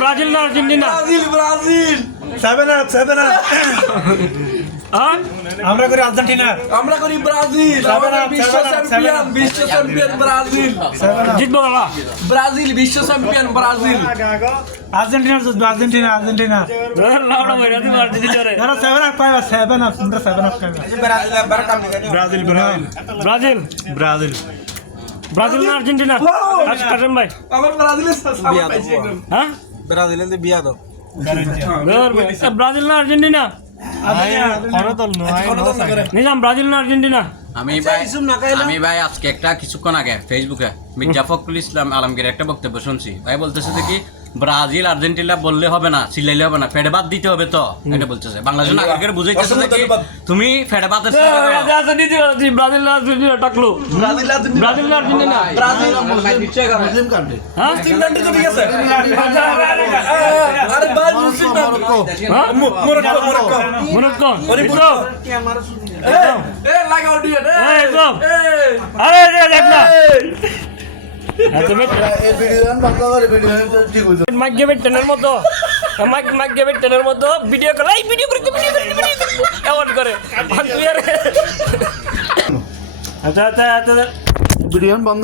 Brazil না Argentina? Brazil 7 up হ্যাঁ আমরা করি আর্জেন্টিনা আমরা করি ব্রাজিল আমাদের বিশ্ব চ্যাম্পিয়ন ব্রাজিল জিতবো বাবা। ব্রাজিল বিশ্ব চ্যাম্পিয়ন ব্রাজিল আর্জেন্টিনা জিতবে আর্জেন্টিনা লাউডা মাইরা দিবা আর্জেন্টিনা রে। যারা 7 up পাইবা 7 up তোমরা 7 up পাইবা ব্রাজিল ব্রাজিল না আর্জেন্টিনা? কাশেম ভাই আমার ব্রাজিলের সাপোর্ট পাইছে একদম হ্যাঁ ব্রাজিলের বিয়া দাও ব্রাজিল না আর্জেন্টিনা? নিজাম ব্রাজিল না আর্জেন্টিনা? আমি ভাই আজকে একটা কিছুক্ষণ আগে ফেসবুকে মির্জা ফখরুল ইসলাম আলমগীর একটা বক্তব্য শুনছি। ভাই বলতেছে যে কি ব্রাজিল আর্জেন্টিনা বললে হবে না, চিল্লাইলে হবে না, ফেডে বাদ দিতে হবে। তো এটা বলতেছে বাংলাদেশের নাগরিকের বুঝাইতেছে যে কি তুমি ফেডে বাদ ব্রাজিল না আর্জেন্টিনা টাকলো? ব্রাজিল না আর্জেন্টিনা? ব্রাজিল মুসলিম কান্ট্রি হ্যাঁ মুসলিম কান্ট্রি তো ঠিক আছে আরে ভাই মুসলিম কান্ট্রি হ্যাঁ মরক্কো মরক্কো এ লাগাও ডিএ এই তো। আরে দেখ না এই ভিডিও বাংলা করে ভিডিও ঠিক হইছে মাইক গেবে টেনের মতো মাইক গেবে টেনের মতো ভিডিও করে ভিডিও এমন করে তুই আরে আচ্ছা ভিডিও বন্ধ